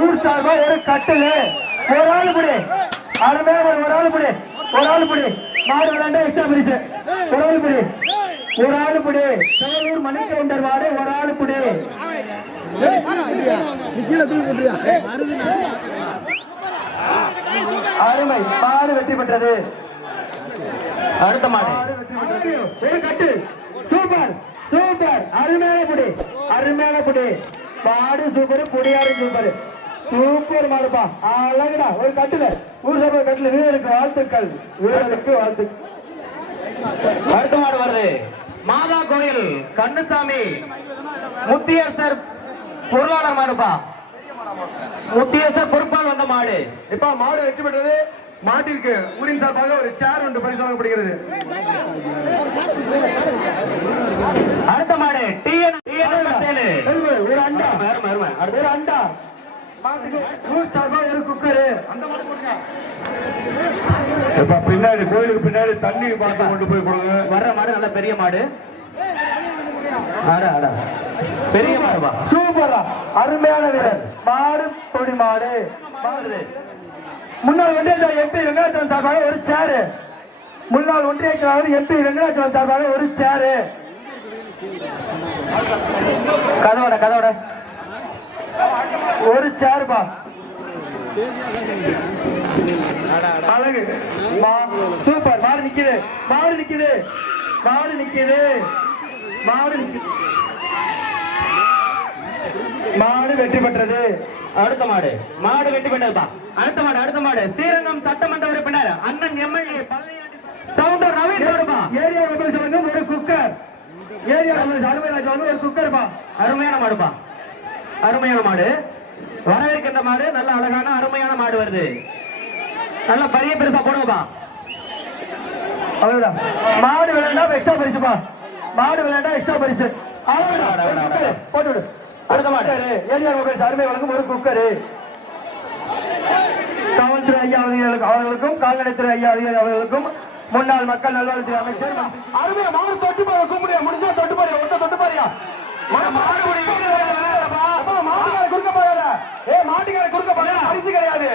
ஊர் சார்பா ஒரு கட்டிலு. ஒரு ஆள் புடி. அருமையா ஒரு ஒரு ஆள் புடி. ஒரு ஆள் புடி. மாடு விளையாண்டா எக்ஸ்ட்ரா பிரிசு ஒரு ஆள் புடி. ஒரு ஆள் புடி. சேலூர் மணிக்கவுண்டர் வாடு ஒரு ஆள் புடி. அருமை. மாடு வெற்றி பெற்றது. அடுத்த மாடு. ஒரு கட்டு. சூப்பர். சூப்பர். அருமையான புடி. அருமையான புடி. பாடு சூப்பர் புடியாரு சூப்பர். சூப்பர் மாடுப்பா. அழகுடா. ஒரு கட்டுல. ஊர் சபை கட்டுல வீரருக்கு வாழ்த்துக்கள். வீரருக்கு வாழ்த்து. அடுத்த மாடு வருது. மாதா கோயில் கண்ணுசாமி முத்தியரசர் பொருளாளர் மாடுப்பா. முத்தியரசர் பொறுப்பால் வந்த மாடு. இப்ப மாடு வெற்றி பெற்றது மாட்டிற்கு. ஊரின் சார்பாக ஒரு சேர் ஒன்று பரிசு வழங்கப்படுகிறது அடுத்த மாடு டிஎன் ஒரு அண்டா. ஒரு அண்டா. இப்ப பின்னாடி கோயிலுக்கு பின்னாடி தண்ணி பார்த்து கொண்டு போய் கொடுங்க. வர்ற மாடு நல்ல பெரிய மாடு. அட அட பெரிய மாடுப்பா சூப்பரா. அருமையான வீரர். மாடு பொடி மாடு. மாடு. முன்னாள் ஒன்றிய எம்பி வெங்கடாச்சலம் சார்பாக ஒரு சேரு முன்னாள் ஒன்றிய செயலாளர் எம்பி வெங்கடாச்சலம் சார்பாக ஒரு சேரு கதவோட கதவோட. ஒரு சேருப்பா அழகு. சூப்பர். மாடு நிக்குது. மாடு நிக்குது. மாடு நிக்குது. மாடு நிக்குது. மாடு வெற்றி பெற்றது. அடுத்த மாடு. மாடு வெட்டி பெற்றதுப்பா அடுத்த மாடு அடுத்த மாடு. ஸ்ரீரங்கம் சட்டமன்ற உறுப்பினர் அண்ணன் எம்எல்ஏ சவுண்டர் நவீன் மாடுப்பா ஏரியா மொபைல் சொல்லுங்க ஒரு குக்கர். ஏரியா மொபைல் அருமைராஜ் ஒரு குக்கர் பா அருமையான மாடுப்பா. அருமையான மாடு. வரவேற்கின்ற மாடு நல்ல அழகான அருமையான மாடு வருது. நல்ல பெரிய பெருசா போடுங்கப்பா. அவ்வளவுதான். மாடு விளையாண்டா எக்ஸ்ட்ரா பரிசுப்பா. மாடு விளையாண்டா எக்ஸ்ட்ரா பரிசு. போட்டு விடு. அடுத்த மாடு. ஏரியா மொபைல் அருமை வழங்கும் ஒரு குக்கரு. காவல்துறை ஐயா அவர்களுக்கு- அவர்களுக்கும் கால்நடைத்துறை ஐயா அவர்களுக்கும் முன்னாள் மக்கள் நல்வாழ்வுத்துறை அமைச்சர் அருமையா மாடு தொட்டு பாரு கும்பிடியா முடிஞ்சா தொட்டு பாரு ஒட்ட தொட்டு பாரியா மாடு மாட்டுக்கார குறுக்க போயாத ஏ மாட்டுக்கார குறுக்க போயா பரிசு கிடையாது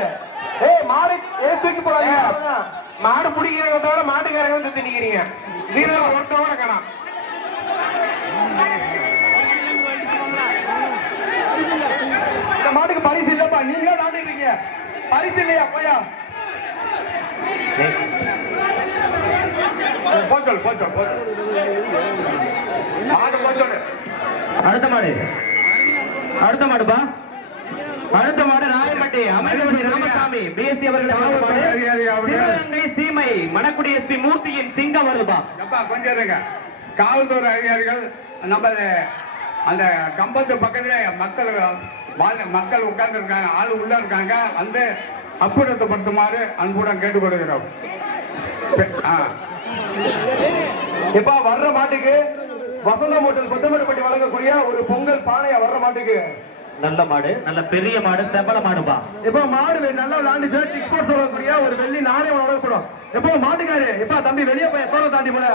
ஏ மாடு ஏ தூக்கி போடாதீங்க. மாடு பிடிக்கிறவங்க தவிர மாட்டுக்காரங்க சுத்தி நிக்கிறீங்க வீரர் ஒருத்தவங்க காணாம். இந்த மாட்டுக்கு பரிசு இல்லப்பா. நீங்களே விளையாண்டுட்டு இருக்கீங்க பரிசு இல்லையா? போயா. போச்சல் போச்சல் போச்சல் மாடு போச்சல் அடுத்த மாடு. அடுத்த மாடுப்பா. அடுத்த மாடு ராயப்பட்டி அமைச்சர் ராமசாமி பிஎஸ்சி அவர்கள். சீமை மணக்குடி எஸ்பி மூர்த்தியின் சிங்கம் வருதுப்பா எப்பா கொஞ்சம் இருங்க. காவல்துறை அதிகாரிகள் நம்ம அந்த கம்பத்து பக்கத்துல மக்கள் வாழ்- மக்கள் உட்கார்ந்து இருக்காங்க ஆள் உள்ள இருக்காங்க. வந்து அப்புறப்படுத்துமாறு அன்புடன் கேட்டுக்கொள்கிறோம். இப்ப வர்ற மாட்டுக்கு வசந்த மோட்டல் கொத்தமேடுப்பட்டி வழங்கக்கூடிய ஒரு பொங்கல் பானையா வர்ற மாட்டுக்கு? நல்ல மாடு நல்ல பெரிய மாடு செப்பல மாடுப்பா இப்ப மாடு நல்லா விளையாண்டுச்சு டிக் ஸ்போர்ட்ஸ் சொல்லக்கூடிய ஒரு வெள்ளி நாணயம் வழங்கப்படும் எப்போ மாட்டுக்காரு எப்ப தம்பி வெளியே போய் தோரம் தாண்டி போல.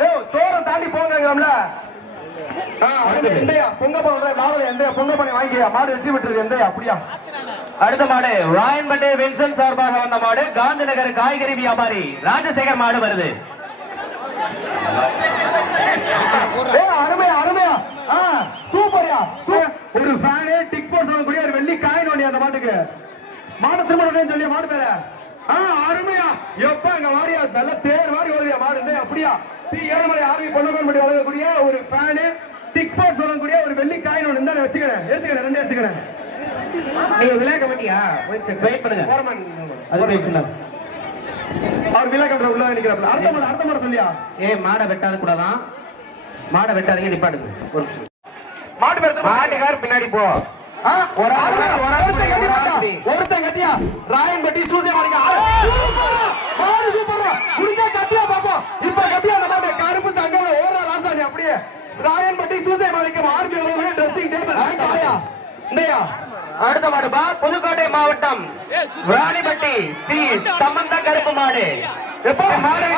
ஏ தோரம் தாண்டி போங்கிறாம்ல அடுத்த மாடு ராயன்பேட்டை வின்சன் சார்பாக வந்த மாடு காந்திநகர் காய்கறி வியாபாரி ராஜசேகர் மாடு வருது ஏ அருமையா அருமையா ஆ சூப்பர்யா சூ- ஒரு ஃபேனு டிக் ஸ்போர்ட்ஸ் சொல்லக்கூடிய ஒரு வெள்ளி காயின் ஒண்ணி அந்த மாட்டுக்கு மாடு திருமணம் சொல்லி மாடு பேர அருமையா. எப்ப அங்க வாரியா நல்ல தேர் மாதிரி ஓடுதியா மாடு. அப்படியா? பி ஏழுமலை ஆர்வி பொண்ணுகன்படி வழங்கக்கூடிய ஒரு ஃபேனு டிக் ஸ்போர்ட்ஸ் சொல்லக்கூடிய ஒரு வெள்ளி காயின் ஒண்ணு இருந்தா வச்சுக்கிறேன். எடுத்துக்கிறேன் ரெண்டு எடுத்துக்கிறேன். நீங்க விளையாட மாட்டியா வெயிட் பண்ணுங்க. போர்மன் அது பேசுங்க அவர் விளையாட்டு உள்ள நிக்கிறாப்ல அடுத்த மாடு அடுத்த மாடு சொல்லியா? ஏ மாடை வெட்டாத கூடாதான். மாடை வெட்டாதீங்க நிப்பாடுங்க மாடு மாட்டுக்கார் பின்னாடி போ. ஒரு ராயன்பட்டி சூசை மாடிக்கு ஆர்மி வழங்கக்கூடிய ட்ரெஸ்ஸிங் டேபிள் ஆயா இந்தையா அடுத்த மாடுபா புதுக்கோட்டை மாவட்டம் ராணிபட்டி ஸ்ரீ சம்பந்த கருப்பு மாடு. எப்ப மாடு